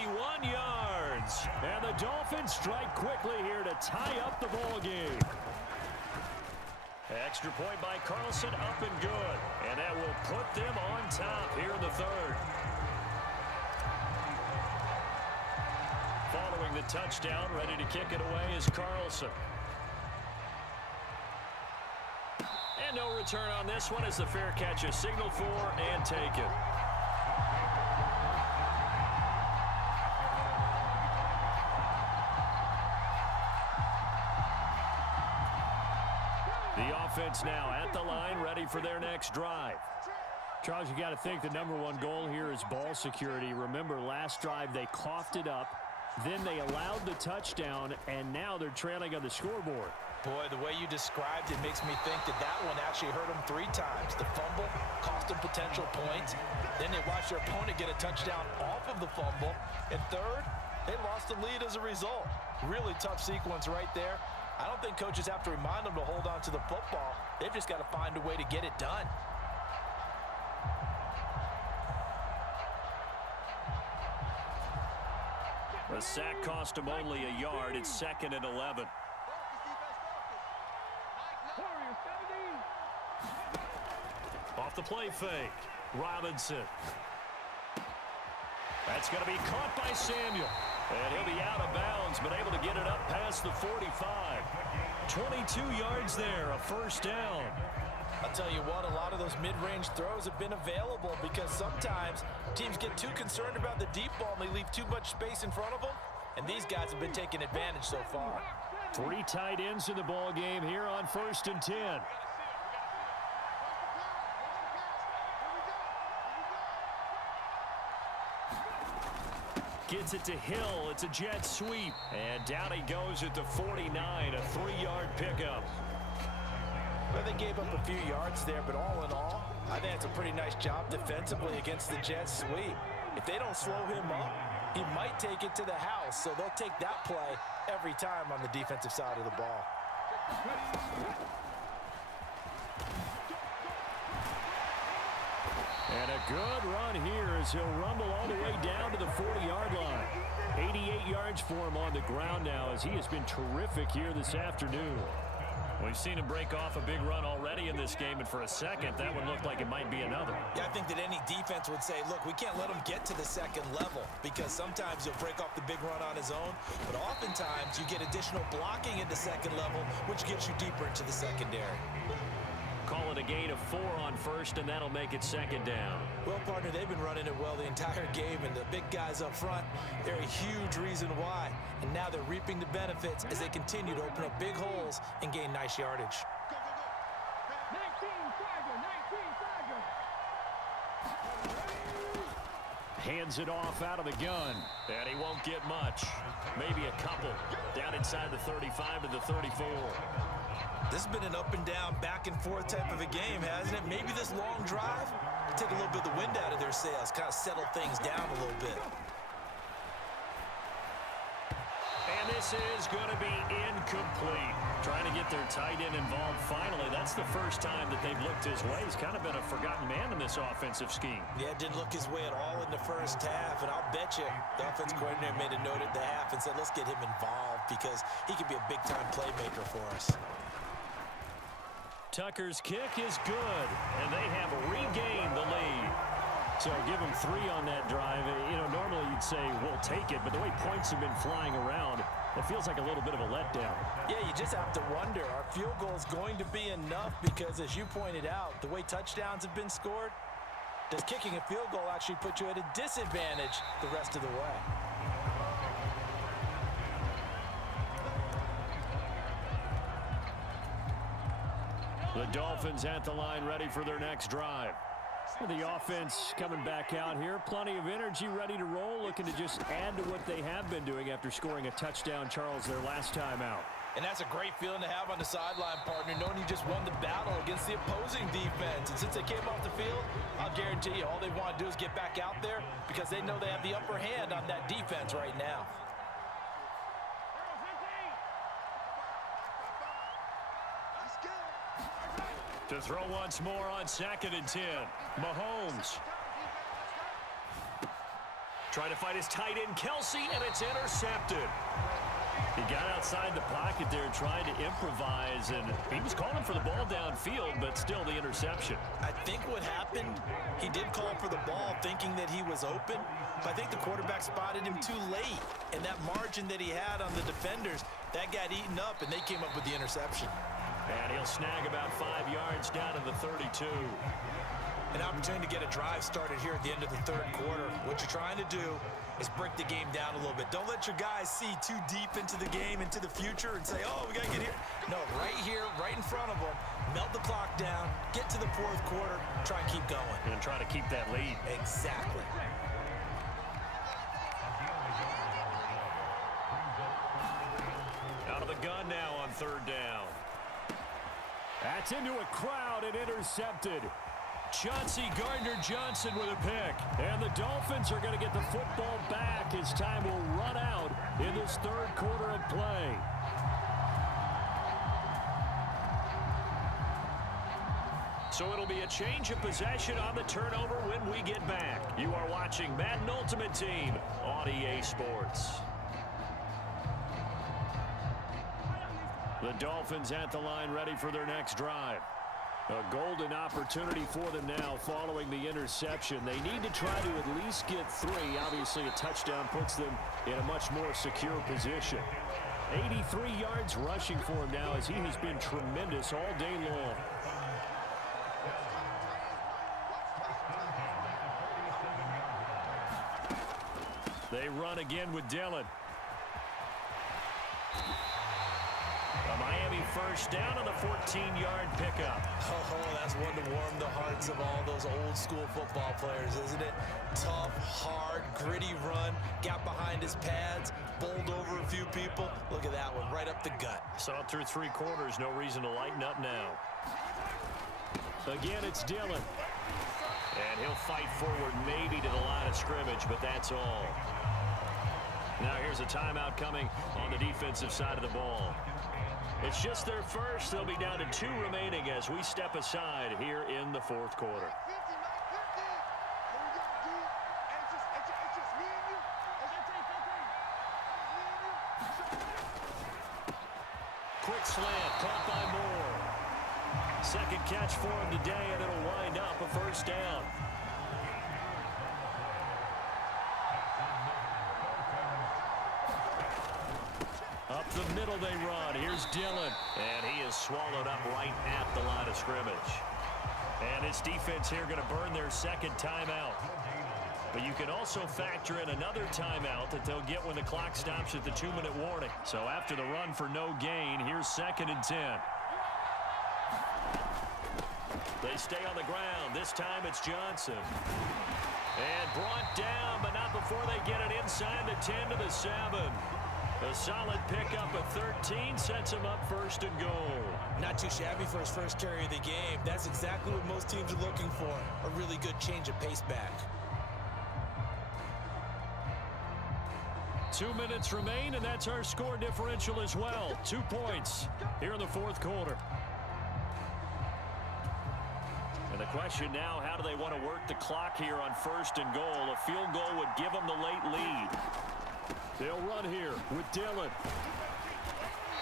41 yards. And the Dolphins strike quickly here to tie up the ball game. Extra point by Carlson, up and good. And that will put them on top here in the third. Following the touchdown, ready to kick it away is Carlson. And no return on this one as the fair catch is signaled for and taken. The offense now at the line, ready for their next drive. Charles, you got to think the number one goal here is ball security. Remember, last drive they coughed it up, then they allowed the touchdown, and now they're trailing on the scoreboard. Boy, the way you described it makes me think that that one actually hurt them 3 times. The fumble cost them potential points. Then they watched their opponent get a touchdown off of the fumble. And third, they lost the lead as a result. Really tough sequence right there. I don't think coaches have to remind them to hold on to the football. They've just got to find a way to get it done. The sack cost him only a yard. It's 2nd and 11. Off the play fake. Robinson. That's going to be caught by Samuel. And he'll be out of bounds, but able to get it up past the 45. 22 yards there, a first down. I'll tell you what, a lot of those mid-range throws have been available because sometimes teams get too concerned about the deep ball and they leave too much space in front of them. And these guys have been taking advantage so far. 3 tight ends in the ball game here on 1st and 10. Gets it to Hill. It's a jet sweep. And down he goes at the 49, a 3-yard pickup. Well, they gave up a few yards there, but all in all, I think it's a pretty nice job defensively against the jet sweep. If they don't slow him up, he might take it to the house, so they'll take that play every time on the defensive side of the ball. And a good run here as he'll rumble all the way down to the 40-yard line. 88 yards for him on the ground now as he has been terrific here this afternoon. We've seen him break off a big run already in this game, and for a second, that one looked like it might be another. Yeah, I think that any defense would say, look, we can't let him get to the second level because sometimes he'll break off the big run on his own, but oftentimes you get additional blocking at the second level, which gets you deeper into the secondary. Call it a gain of 4 on 1st, and that'll make it 2nd down. Well, partner, they've been running it well the entire game, and the big guys up front, they're a huge reason why. And now they're reaping the benefits as they continue to open up big holes and gain nice yardage. Hands it off out of the gun, and he won't get much. Maybe a couple. Down inside the 35 to the 34. This has been an up and down, back and forth type of a game, hasn't it? Maybe this long drive take a little bit of the wind out of their sails, kind of settle things down a little bit. And this is going to be incomplete. Trying to get their tight end involved finally. That's the first time that they've looked his way. He's kind of been a forgotten man in this offensive scheme. Yeah, didn't look his way at all in the first half, and I'll bet you the offense coordinator made a note at the half and said, let's get him involved because he could be a big-time playmaker for us. Tucker's kick is good, and they have regained the lead. So give them 3 on that drive. You know, normally you'd say, we'll take it, but the way points have been flying around, it feels like a little bit of a letdown. Yeah, you just have to wonder, are field goals going to be enough? Because as you pointed out, the way touchdowns have been scored, does kicking a field goal actually put you at a disadvantage the rest of the way? The Dolphins at the line, ready for their next drive. The offense coming back out here. Plenty of energy, ready to roll, looking to just add to what they have been doing after scoring a touchdown, Charles, their last time out. And that's a great feeling to have on the sideline, partner, knowing you just won the battle against the opposing defense. And since they came off the field, I'll guarantee you all they want to do is get back out there because they know they have the upper hand on that defense right now. To throw once more on 2nd and 10. Mahomes. Trying to fight his tight end, Kelsey, and it's intercepted. He got outside the pocket there trying to improvise, and he was calling for the ball downfield, but still the interception. I think what happened, he did call for the ball thinking that he was open, but I think the quarterback spotted him too late, and that margin that he had on the defenders, that got eaten up, and they came up with the interception. And he'll snag about 5 yards down to the 32. An opportunity to get a drive started here at the end of the third quarter. What you're trying to do is break the game down a little bit. Don't let your guys see too deep into the game, into the future, and say, oh, we got to get here. No, right here, right in front of them, melt the clock down, get to the fourth quarter, try and keep going. And try to keep that lead. Exactly. Out of the gun now on third down. That's into a crowd and intercepted. Chauncey Gardner-Johnson with a pick. And the Dolphins are going to get the football back as time will run out in this third quarter of play. So it'll be a change of possession on the turnover when we get back. You are watching Madden Ultimate Team on EA Sports. The Dolphins at the line ready for their next drive. A golden opportunity for them now following the interception. They need to try to at least get 3. Obviously, a touchdown puts them in a much more secure position. 83 yards rushing for him now as he has been tremendous all day long. They run again with Dillon. A Miami first down on the 14-yard pickup. Oh, that's one to warm the hearts of all those old-school football players, isn't it? Tough, hard, gritty run, got behind his pads, bowled over a few people. Look at that one, right up the gut. Saw it through 3 quarters, no reason to lighten up now. Again, it's Dillon. And he'll fight forward maybe to the line of scrimmage, but that's all. Now here's a timeout coming on the defensive side of the ball. It's just their first. They'll be down to 2 remaining as we step aside here in the fourth quarter. Quick slant caught by Moore. Second catch for him today, and it'll wind up a first down. Up the middle they run. Here's Dillon. And he is swallowed up right at the line of scrimmage. And his defense here going to burn their second timeout. But you can also factor in another timeout that they'll get when the clock stops at the 2-minute warning. So after the run for no gain, here's 2nd and 10. They stay on the ground. This time it's Johnson. And brought down, but not before they get it inside the 10 to the 7. A solid pickup of 13 sets him up 1st and goal. Not too shabby for his first carry of the game. That's exactly what most teams are looking for. A really good change of pace back. 2 minutes remain, and that's our score differential as well. 2 points here in the fourth quarter. And the question now, how do they want to work the clock here on 1st and goal? A field goal would give them the late lead. They'll run here with Dillon.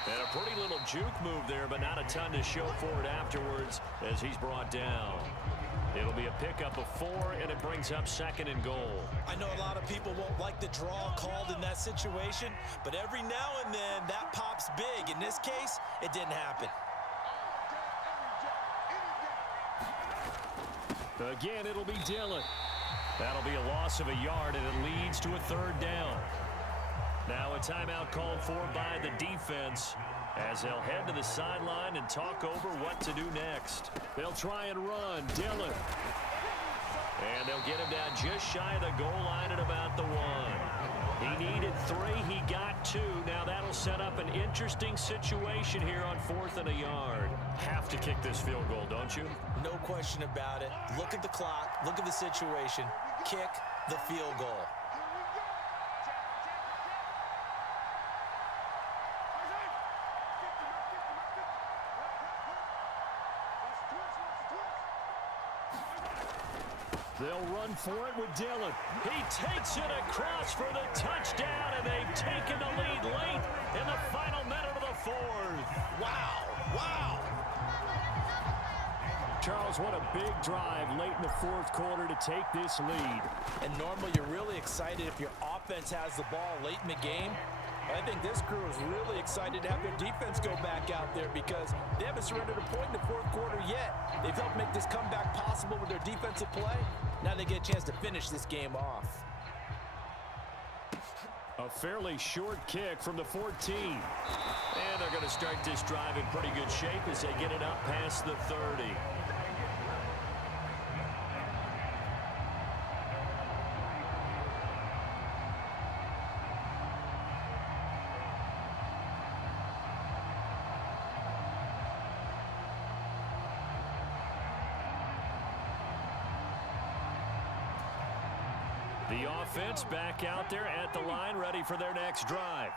And a pretty little juke move there, but not a ton to show for it afterwards as he's brought down. It'll be a pickup of 4, and it brings up 2nd and goal. I know a lot of people won't like the draw called in that situation, but every now and then that pops big. In this case, it didn't happen. Again, it'll be Dillon. That'll be a loss of a yard, and it leads to a 3rd down. Now a timeout called for by the defense as they'll head to the sideline and talk over what to do next. They'll try and run. Dillon. And they'll get him down just shy of the goal line at about the 1. He needed 3. He got 2. Now that'll set up an interesting situation here on 4th and a yard. Have to kick this field goal, don't you? No question about it. Look at the clock. Look at the situation. Kick the field goal. They'll run for it with Dillon. He takes it across for the touchdown, and they've taken the lead late in the final minute of the fourth. Wow, wow. Charles, what a big drive late in the fourth quarter to take this lead. And normally you're really excited if your offense has the ball late in the game. I think this crew is really excited to have their defense go back out there because they haven't surrendered a point in the fourth quarter yet. They've helped make this comeback possible with their defensive play. Now they get a chance to finish this game off. A fairly short kick from the 14. And they're going to start this drive in pretty good shape as they get it up past the 30. The offense back out there at the line, ready for their next drive.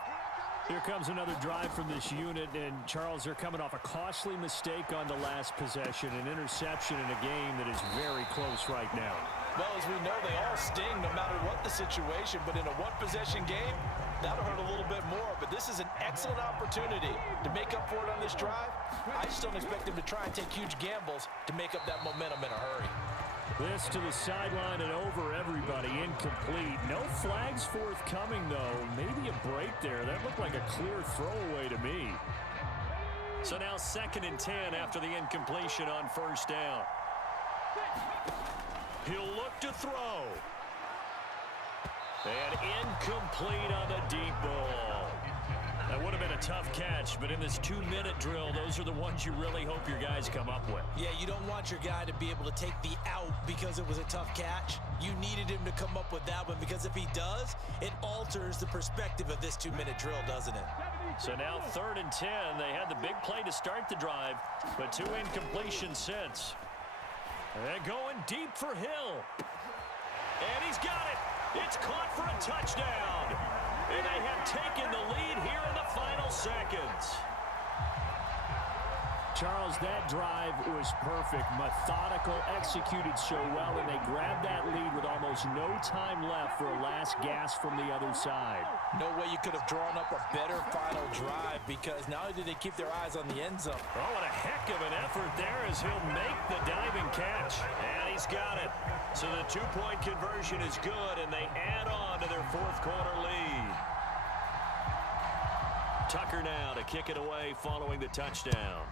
Here comes another drive from this unit, and Charles, they're coming off a costly mistake on the last possession, an interception in a game that is very close right now. Well, as we know, they all sting no matter what the situation, but in a one-possession game, that'll hurt a little bit more. But this is an excellent opportunity to make up for it on this drive. I just don't expect them to try and take huge gambles to make up that momentum in a hurry. This to the sideline and over everybody, incomplete. No flags forthcoming, though. Maybe a break there. That looked like a clear throwaway to me. So now 2nd and 10 after the incompletion on first down. He'll look to throw. And incomplete on the deep ball. That would have been a tough catch, but in this 2-minute drill, those are the ones you really hope your guys come up with. Yeah, you don't want your guy to be able to take the out because it was a tough catch. You needed him to come up with that one because if he does, it alters the perspective of this 2-minute drill, doesn't it? So now 3rd and 10. They had the big play to start the drive, but 2 incompletions since. And going deep for Hill. And he's got it. It's caught for a touchdown. And they have taken the lead here in the final seconds. Charles, that drive was perfect. Methodical, executed so well, and they grabbed that lead with almost no time left for a last gasp from the other side. No way you could have drawn up a better final drive because not only did they keep their eyes on the end zone. Oh, what a heck of an effort there as he'll make the diving catch. And he's got it. So the 2-point conversion is good, and they add on to their fourth quarter lead. Tucker now to kick it away following the touchdown.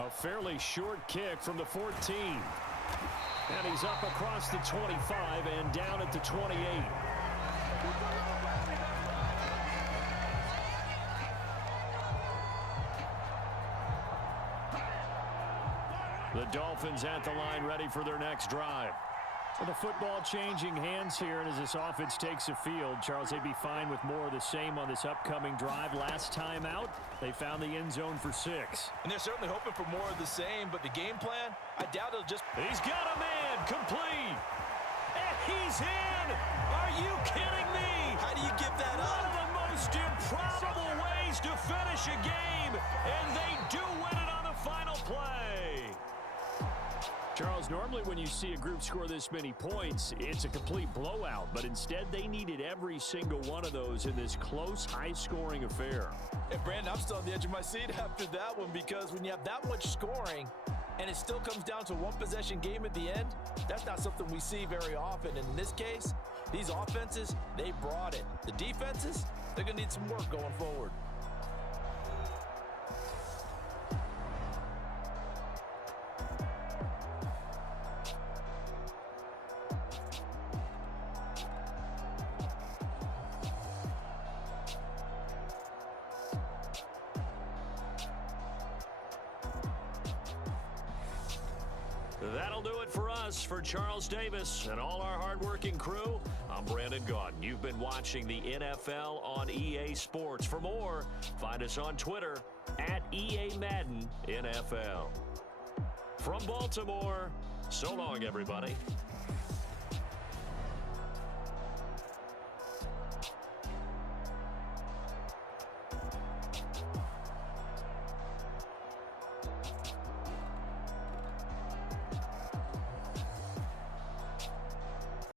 A fairly short kick from the 14. And he's up across the 25 and down at the 28. The Dolphins at the line ready for their next drive. The football changing hands here, and as this offense takes the field, Charles, they'd be fine with more of the same on this upcoming drive. Last time out, they found the end zone for 6. And they're certainly hoping for more of the same, but the game plan, I doubt it'll just... He's got a man, complete. And he's in! Are you kidding me? How do you give that up? One of the most improbable ways to finish a game, and they do win it on the final play. Charles, normally when you see a group score this many points, it's a complete blowout. But instead, they needed every single one of those in this close, high-scoring affair. And, Brandon, I'm still on the edge of my seat after that one because when you have that much scoring and it still comes down to a one-possession game at the end, that's not something we see very often. And in this case, these offenses, they brought it. The defenses, they're going to need some work going forward. That'll do it for us. For Charles Davis and all our hardworking crew, I'm Brandon Gaudin. You've been watching the NFL on EA Sports. For more, find us on Twitter at EA Madden NFL. From Baltimore, so long, everybody.